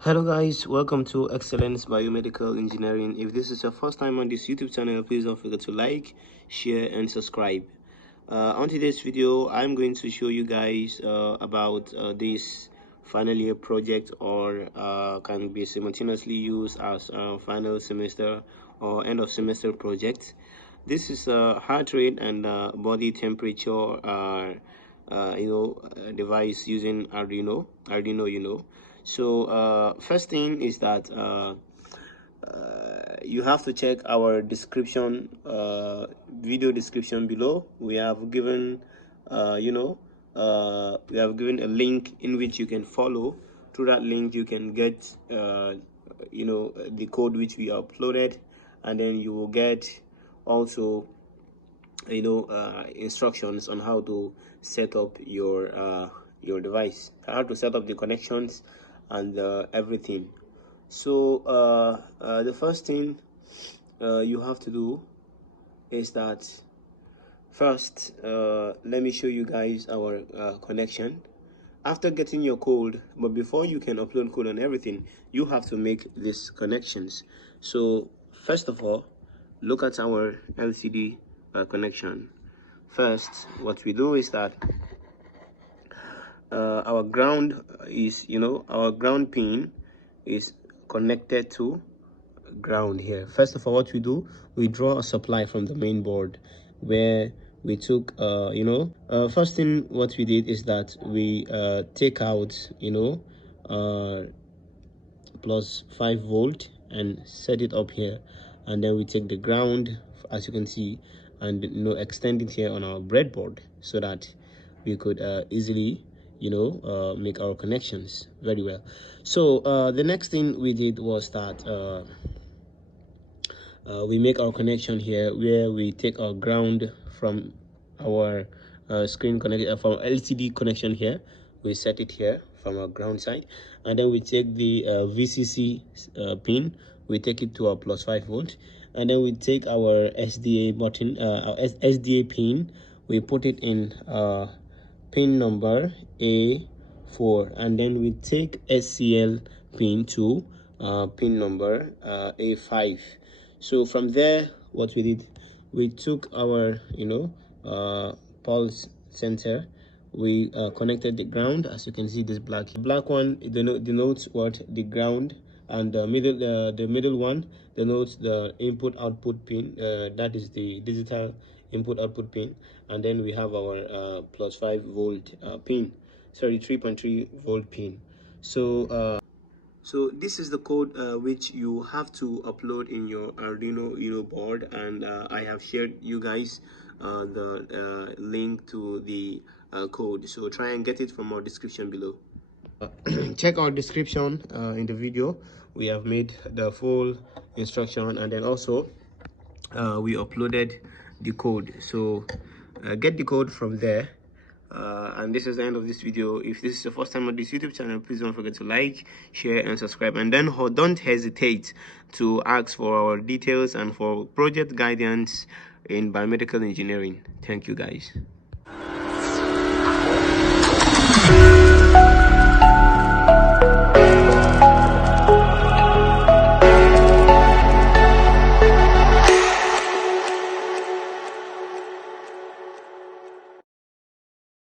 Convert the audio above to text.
Hello guys, welcome to Excellence Biomedical Engineering. If this is your first time on this YouTube channel, please don't forget to like, share and subscribe. On today's video, I'm going to show you guys about this final year project, or can be simultaneously used as final semester or end of semester project. This is a heart rate and body temperature device using Arduino Uno. So first thing is that you have to check our description, video description below. We have given we have given a link in which you can follow. Through that link you can get the code which we uploaded, and then you will get also instructions on how to set up your device, how to set up the connections and everything. So the first thing you have to do is that first let me show you guys our connection. After getting your code, but before you can upload code and everything, you have to make these connections. So first of all, look at our LCD connection. First, what we do is that our ground is, our ground pin is connected to ground here. First of all, what we do, we draw a supply from the main board, where we took first thing what we did is that we take out plus 5 volt and set it up here, and then we take the ground, as you can see, and extend it here on our breadboard so that we could easily make our connections very well. So the next thing we did was that we make our connection here, where we take our ground from our screen connected from LCD connection here. We set it here from our ground side, and then we take the VCC pin, we take it to our plus 5 volt, and then we take our SDA button, our SDA pin, we put it in pin number A4, and then we take SCL pin to pin number A5. So from there, what we did, we took our pulse sensor, we connected the ground. As you can see, this black one denotes what the ground, and the middle one denotes the input output pin, that is the digital input output pin. And then we have our plus 5 volt pin, sorry, 3.3 volt pin. So this is the code which you have to upload in your Arduino Uno board, and I have shared you guys the link to the code. So try and get it from our description below. Check our description in the video. We have made the full instruction, and then also we uploaded the code. So get the code from there. And this is the end of this video. If this is your first time on this YouTube channel, please don't forget to like, share and subscribe, and then don't hesitate to ask for our details and for project guidance in biomedical engineering. Thank you guys.